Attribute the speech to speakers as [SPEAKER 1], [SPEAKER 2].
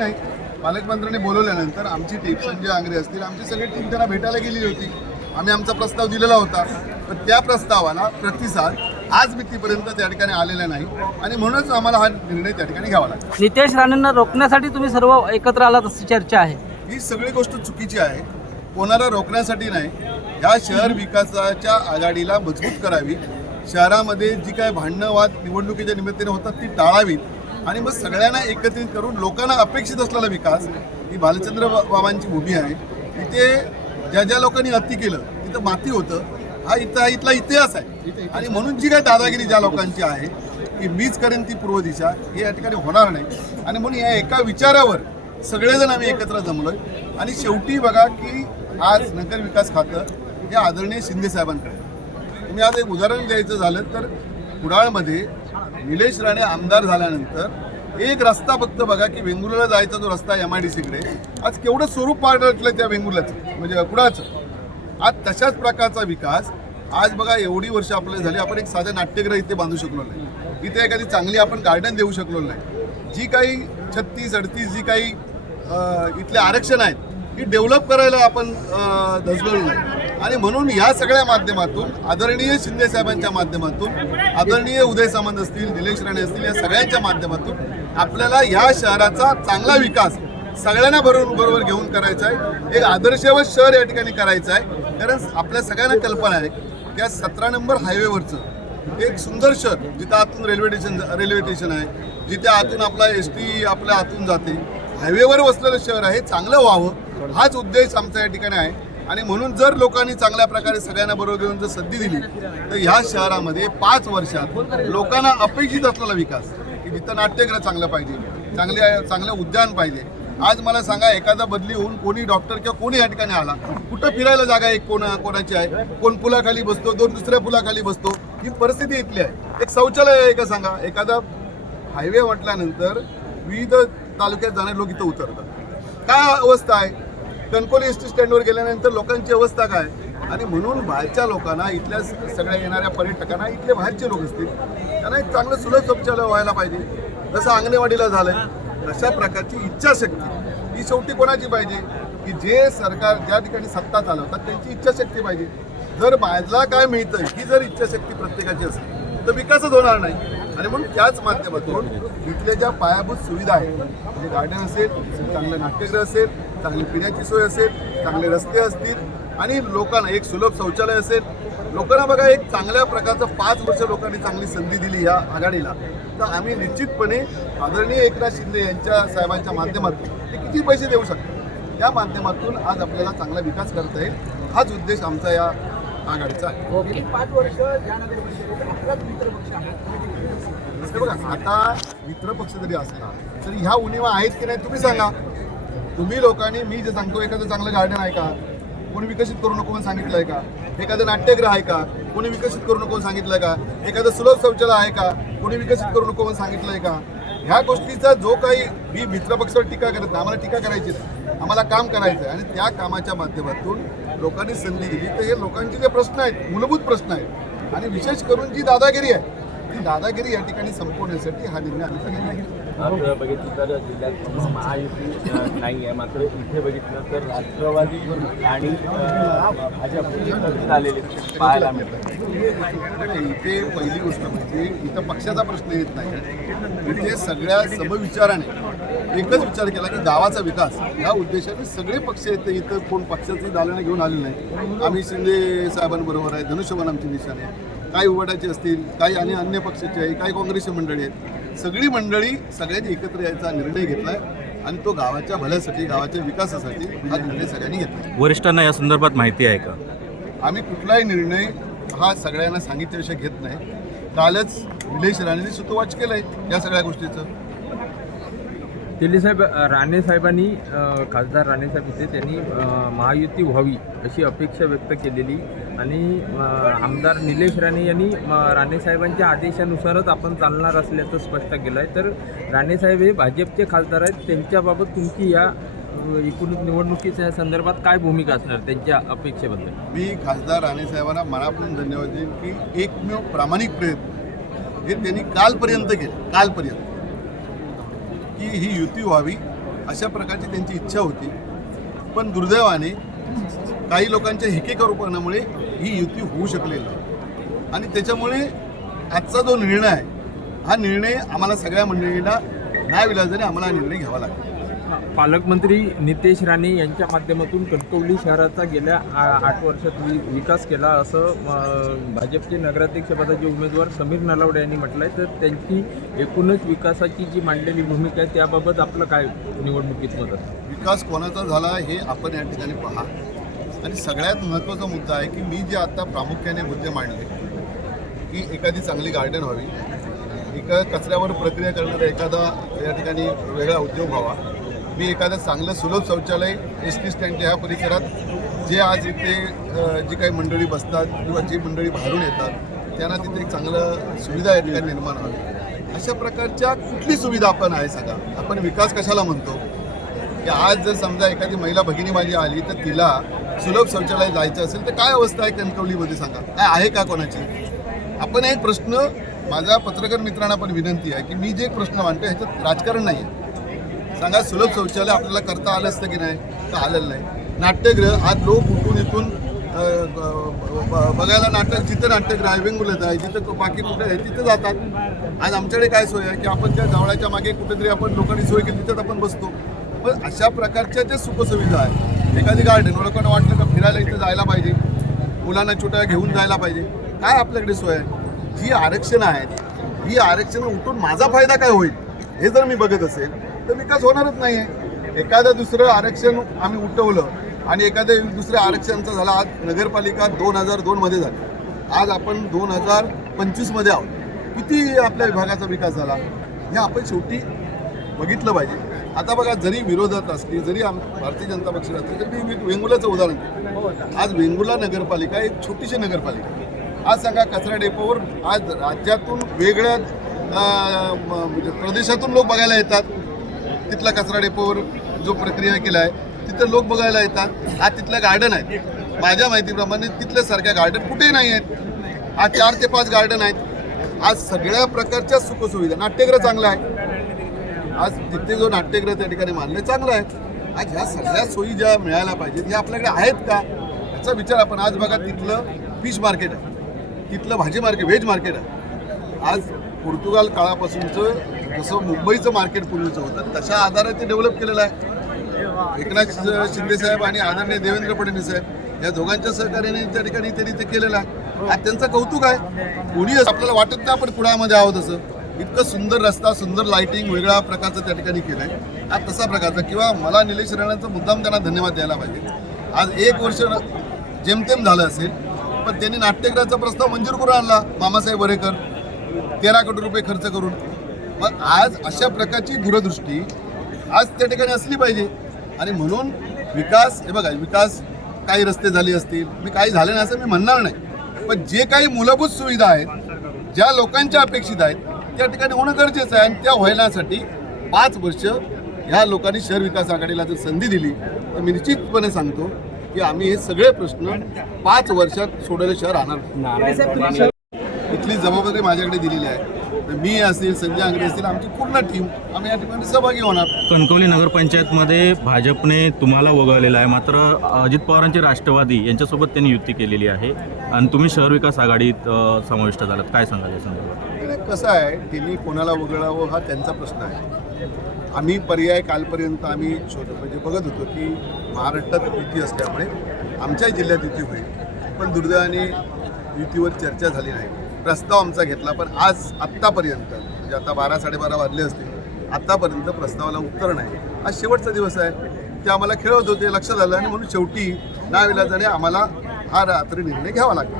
[SPEAKER 1] नाही. पालकमंत्र्यांनी बोलवल्यानंतर आमची टीम संजय आंग्रे असतील आमची सगळी टीम त्यांना भेटायला गेलेली होती. आम्ही आमचा प्रस्ताव दिलेला होता. पण त्या प्रस्तावाला प्रतिसाद आज मितीपर्यंत त्या ठिकाणी आलेला नाही. आणि म्हणूनच आम्हाला हा निर्णय त्या ठिकाणी घ्यावा लागला.
[SPEAKER 2] नितेश राणेंना रोखण्यासाठी तुम्ही सर्व एकत्र आलात अशी चर्चा आहे.
[SPEAKER 1] ही सगळी गोष्ट चुकीची आहे. कोणाला रोखण्यासाठी नाही. या शहर विकासाच्या आघाडीला मजबूत करावी. शहरामध्ये जी काय भांडणं वाद निवडणुकीच्या निमित्ताने होतात ती टाळावीत. आणि मग सगळ्यांना एकत्रित करून लोकांना अपेक्षित असलेला विकास ही भालचंद्र बाबांची भूमी आहे. इथे ज्या ज्या लोकांनी अति केलं तिथं माती होतं. हा इथं इथला इतिहास आहे. आणि म्हणून जी काय दादागिरी ज्या लोकांची आहे की मीच करेन ती पूर्व दिशा हे या ठिकाणी होणार नाही. आणि म्हणून या एका विचारावर सगळेजण आम्ही एकत्र जमलोय. आणि शेवटी बघा की आज नगर विकास खातं हे आदरणीय शिंदे साहेबांकडे मी तुम्ही आज एक उदाहरण द्यायचं झालं तर कुडाळमध्ये निलेश राणे आमदार झाल्यानंतर एक रस्ता फक्त बघा की वेंगुर्ला जायचा जो रस्ता एम आय डी सीकडे आज केवढं स्वरूप पाडलं त्या वेंगुर्ल्याचं म्हणजे कुडाळचं आज तशाच प्रकारचा विकास. आज बघा एवढी वर्ष आपले झाली आपण एक साधे नाट्यगृह इथे बांधू शकलो नाही. इथे एखादी चांगली आपण गार्डन देऊ शकलो नाही. जी काही छत्तीस अडतीस जी काही इथले आरक्षण आहेत ही डेव्हलप करायला आपण अ, नाही. आणि म्हणून या सगळ्या माध्यमातून आदरणीय शिंदे साहेबांच्या माध्यमातून आदरणीय उदय सामंत असतील निलेश राणे असतील या सगळ्यांच्या माध्यमातून आपल्याला या शहराचा चांगला विकास सगळ्यांना बरोबर बरोबर घेऊन करायचा आहे. एक आदर्शवत शहर या ठिकाणी करायचं आहे. कारण आपल्या सगळ्यांना कल्पना आहे की आज सतरा नंबर हायवेवरचं एक सुंदर शहर जिथं आतून रेल्वे स्टेशन रेल्वे स्टेशन आहे जिथे आतून आपला एस टी आपल्या आतून जाते. हायवेवर वसलेलं शहर आहे चांगलं व्हावं हाच उद्देश आमचा या ठिकाणी आहे. आणि म्हणून जर लोकांनी चांगल्या प्रकारे सगळ्यांना बरोबर घेऊन जर संधी दिली तर ह्या शहरामध्ये पाच वर्षात लोकांना अपेक्षित असलेला विकास की जिथं नाट्यगृह चांगलं पाहिजे चांगले चांगलं उद्यान पाहिजे. आज मला सांगा एखादा बदली होऊन कोणी डॉक्टर किंवा कोणी या ठिकाणी आला कुठं फिरायला जागा एक कोणा कोणाची आहे? कोण पुलाखाली बसतो दोन दुसऱ्या पुलाखाली बसतो? ही परिस्थिती इथली आहे. एक शौचालय आहे का सांगा? एखादा हायवे म्हटल्यानंतर विविध तालुक्यात जाणारे लोक इथं उतरतात. काय अवस्था आहे? कणकोली एस टी स्टँडवर गेल्यानंतर लोकांची अवस्था काय? आणि म्हणून बाहेरच्या लोकांना इथल्या सगळ्या येणाऱ्या पर्यटकांना इथले बाहेरचे लोक असतील त्यांना एक चांगलं सुलभ शौचालय व्हायला पाहिजे. जसं अंगणवाडीला झालंय तशा प्रकारची इच्छाशक्ती. ही शेवटी कोणाची पाहिजे? की जे सरकार ज्या ठिकाणी सत्ता चालवतात त्यांची इच्छाशक्ती पाहिजे. जर माझला काय मिळतं ही जर इच्छाशक्ती प्रत्येकाची असेल तर विकासच होणार नाही. आणि म्हणून त्याच माध्यमातून इथल्या ज्या पायाभूत सुविधा आहेत म्हणजे गार्डन असेल चांगलं नाट्यगृह असेल चांगली पिण्याची सोय असेल चांगले रस्ते असतील आणि लोकांना एक सुलभ शौचालय असेल लोकांना बघा एक चांगल्या प्रकारचं पाच वर्ष लोकांनी चांगली संधी दिली या आघाडीला. तर आम्ही निश्चितपणे आदरणीय एकनाथ शिंदे यांच्या साहेबांच्या माध्यमातून ते किती पैसे देऊ शकतो त्या माध्यमातून आज आपल्याला चांगला विकास करता येईल. हाच उद्देश आमचा या आघाडीचा आहे.
[SPEAKER 2] ओके.
[SPEAKER 1] हे बघा आता मित्र पक्ष जरी असला तरी ह्या उणीवा आहेत की नाही तुम्ही सांगा. तुम्ही लोकांनी मी जे सांगतो एखादं चांगलं गार्डन आहे का? कोणी विकसित करू नको म्हणून सांगितलंय का? एखादं नाट्यगृह आहे का? कोणी विकसित करू नको सांगितलंय का? एखादं सुलभ शौचालय आहे का? कोणी विकसित करू नको म्हणून सांगितलंय का? ह्या गोष्टीचा जो काही मी मित्रपक्षावर टीका करत नाही आम्हाला टीका करायची आम्हाला काम करायचं आहे आणि त्या कामाच्या माध्यमातून लोकांनी संधी दिली. तर हे लोकांचे जे प्रश्न आहेत मूलभूत प्रश्न आहेत आणि विशेष करून जी दादागिरी आहे ती दादागिरी या ठिकाणी संपवण्यासाठी हा निर्णय आम्ही
[SPEAKER 3] मात्र बघितलं तर जिल्ह्यात महायुती नाही आहे. मात्र इथे बघितलं तर राष्ट्रवादी आणि भाजप आलेले पाहायला मिळतात
[SPEAKER 1] नाही, इथे पहिली गोष्ट म्हणजे इथं पक्षाचा प्रश्न येत नाही. इथे सगळ्या समविचाराने एकच विचार केला की गावाचा विकास. या उद्देशाने सगळे पक्ष येते इथं. कोण पक्षाची दालनं घेऊन आले नाही आम्ही शिंदे साहेबांबरोबर आहे. धनुष्यबाण आमची निशाणे आहे. काही असतील काही आणि अन्य पक्षाचे आहे काही काँग्रेसची मंडळी आहेत. सगळी मंडळी सगळ्यांनी एकत्र यायचा निर्णय घेतलाय आणि तो गावाच्या भल्यासाठी गावाच्या विकासासाठी हा निर्णय सगळ्यांनी घेतला
[SPEAKER 4] वरिष्ठांना या संदर्भात माहिती आहे का?
[SPEAKER 1] आम्ही कुठलाही निर्णय हा सगळ्यांना सांगितल्याशिवाय घेत नाही. कालच निलेश राणेंनी सुतोवाच केलंय या सगळ्या गोष्टीचं.
[SPEAKER 5] दिल्लीसाहेब राणेसाहेबांनी खासदार राणेसाहेब होते त्यांनी महायुती व्हावी अशी अपेक्षा व्यक्त केलेली. आणि आमदार निलेश राणे यांनी राणेसाहेबांच्या आदेशानुसारच आपण चालणार असल्याचं स्पष्ट केलं आहे तर राणेसाहेब हे भाजपचे खासदार आहेत. त्यांच्याबाबत तुमची या एकूण निवडणुकीच्या संदर्भात काय भूमिका असणार त्यांच्या अपेक्षेबद्दल?
[SPEAKER 1] मी खासदार राणेसाहेबांना मनापासून धन्यवाद देईन की एकमेव प्रामाणिक प्रयत्न हे त्यांनी कालपर्यंत केले. कालपर्यंत. की ही युती व्हावी अशा प्रकारची त्यांची इच्छा होती. पण दुर्दैवाने काही लोकांच्या हिकेकरूपणामुळे ही युती होऊ शकलेली नाही. आणि त्याच्यामुळे आजचा जो निर्णय आहे हा निर्णय आम्हाला सगळ्या मंडळींना न्यायविलाजाने आम्हाला हा निर्णय घ्यावा लागेल.
[SPEAKER 5] पालकमंत्री नितेश राणे यांच्या माध्यमातून कणकवली शहराचा गेल्या आठ वर्षात वि विकास केला असं भाजपचे नगराध्यक्षपदाचे उमेदवार समीर नलावडे यांनी म्हटलं आहे तर त्यांची एकूणच विकासाची जी मांडलेली भूमिका आहे त्याबाबत आपलं काय निवडणुकीत मत
[SPEAKER 1] विकास कोणाचा झाला हे आपण या ठिकाणी पहा. आणि सगळ्यात महत्त्वाचा मुद्दा आहे की मी जे आता प्रामुख्याने मुद्दे मांडले की एखादी चांगली गार्डन व्हावी एका कचऱ्यावर प्रक्रिया करणारा एखादा या ठिकाणी वेगळा उद्योग व्हावा मी एखादं चांगलं सुलभ शौचालय एस टी स्टँडच्या ह्या परिसरात जे आज इथे जी काही मंडळी बसतात किंवा जी मंडळी बाहेरून येतात त्यांना तिथे एक चांगलं सुविधा या ठिकाणी निर्माण व्हावी. अशा प्रकारच्या कुठली सुविधा आपण आहे सांगा? आपण विकास कशाला म्हणतो? की आज जर समजा एखादी महिला भगिनी माझी आली तर तिला सुलभ शौचालय जायचं असेल तर काय अवस्था आहे कणकवलीमध्ये सांगा? काय आहे का कोणाची? आपण एक प्रश्न माझ्या पत्रकार मित्रांना पण विनंती आहे की मी जे प्रश्न मांडतो ह्याच्यात राजकारण नाही आहे सांगा सुलभ शौचालय आपल्याला करता आलं असतं की नाही? तर आलेलं नाही. नाट्यगृह आज लोक उठून इथून ब- बघायला नाटक जिथं नाट्यगृह आहे वेंगुलत आहे जिथं बाकी कुठे आहे तिथं जातात. आज आमच्याकडे काय सोय आहे? की आपण त्या जावळाच्या मागे कुठेतरी आपण लोकांनी सोय केली तिथं आपण बसतो. पण अशा प्रकारच्या ज्या सुखसुविधा आहेत एखादी गार्डन लोकांना वाटलं का फिरायला इथं जायला पाहिजे मुलांना छोट्या घेऊन जायला पाहिजे काय आपल्याकडे सोय आहे? जी आरक्षणं आहेत. ही आरक्षणं उठून माझा फायदा काय होईल? हे जर मी बघत असेल तर विकास होणारच नाही आहे एखादं दुसरं आरक्षण आम्ही उठवलं आणि एखाद्या दुसऱ्या आरक्षणचं झाला. आज नगरपालिका दोन हजार दोनमध्ये झाली. आज आपण दोन हजार पंचवीसमध्ये आहोत. किती आपल्या विभागाचा विकास झाला? हे आपण शेवटी बघितलं पाहिजे. आता बघा जरी विरोधात असली जरी आम भारतीय जनता पक्षात असली तरी मी वेंगुलाचं उदाहरण देतो. आज वेंगुला नगरपालिका एक छोटीशी नगरपालिका आज सांगा कचरा डेपोवर आज राज्यातून वेगळ्या म्हणजे प्रदेशातून लोक बघायला येतात. तिथला कचरा डेपोवर जो प्रक्रिया केला आहे तिथं लोक बघायला येतात. आज तिथलं गार्डन आहे. माझ्या माहितीप्रमाणे तिथल्या सारख्या गार्डन कुठेही नाही आहेत. आज चार ते पाच गार्डन आहेत. आज सगळ्या प्रकारच्या सुखसुविधा. नाट्यगृह चांगलं आहे. आज तिथे जो नाट्यगृह त्या ठिकाणी मानले चांगलं आहे. आज ह्या सगळ्या सोयी ज्या मिळायला पाहिजेत ह्या आपल्याकडे आहेत का? याचा विचार आपण आज बघा तिथलं फिश मार्केट आहे. तिथलं भाजी मार्केट व्हेज मार्केट आहे. आज पोर्तुगाल काळापासूनचं जसं मुंबईचं मार्केट पूर्वीचं होतं तशा आधारे ते डेव्हलप केलेलं आहे. एकनाथ शिंदे साहेब आणि आदरणीय देवेंद्र फडणवीस साहेब या दोघांच्या सहकार्याने त्या ठिकाणी त्यांनी ते केलेलं आहे. आज त्यांचं कौतुक आहे. कोणी असं आपल्याला वाटत नाही आपण पुण्यामध्ये आहोत असं. इतकं सुंदर रस्ता सुंदर लाइटिंग वेगळ्या प्रकारचं त्या ठिकाणी केलं आहे आज तसा प्रकारचा. किंवा मला निलेश राणांचा मुद्दाम त्यांना धन्यवाद द्यायला पाहिजे. आज एक वर्ष जेमतेम झालं असेल पण त्यांनी नाट्यगृहाचा प्रस्ताव मंजूर करून आणला मामासाहेब वरेकर. तेरा कोटी रुपये खर्च करून. मग आज अशा प्रकारची दूरदृष्टी आज त्या ठिकाणी असली पाहिजे. आणि म्हणून विकास हे बघा विकास काही रस्ते झाले असतील मी काही झाले नाही असं मी म्हणणार नाही. पण जे काही मूलभूत सुविधा आहेत ज्या लोकांच्या अपेक्षित आहेत त्या ठिकाणी होणं गरजेचं आहे. आणि त्या व्हायण्यासाठी पाच वर्ष ह्या लोकांनी शहर विकास आघाडीला जर संधी दिली तर मी निश्चितपणे सांगतो की आम्ही हे सगळे प्रश्न पाच वर्षात सोडवले शहर आणणार इथली जबाबदारी माझ्याकडे दिलेली आहे. तर मी असेल संजय आंग्रे असतील आमची पूर्ण टीम आम्ही या ठिकाणी सहभागी होणार.
[SPEAKER 4] कणकवली नगरपंचायतमध्ये भाजपने तुम्हाला वगळलेलं आहे. मात्र अजित पवारांचे राष्ट्रवादी यांच्यासोबत त्यांनी युती केलेली आहे. आणि तुम्ही शहर विकास आघाडीत समाविष्ट झालात. काय सांगाल या संदर्भात?
[SPEAKER 1] कसं आहे त्यांनी कोणाला वगळावं हा त्यांचा प्रश्न आहे. आम्ही पर्याय कालपर्यंत आम्ही शोध म्हणजे बघत होतो की महाराष्ट्रात युती असल्यामुळे आमच्याही जिल्ह्यात युती होईल. पण दुर्दैवाने युतीवर चर्चा झाली नाही. प्रस्ताव आमचा घेतला पण आज आत्तापर्यंत म्हणजे आता बारा साडेबारा वाजले असतील आत्तापर्यंत प्रस्तावाला उत्तर नाही. आज शेवटचा दिवस आहे ते आम्हाला खेळत होते लक्षात आलं आणि म्हणून शेवटी नाविलाजाने आम्हाला हा रात्री निर्णय घ्यावा लागला.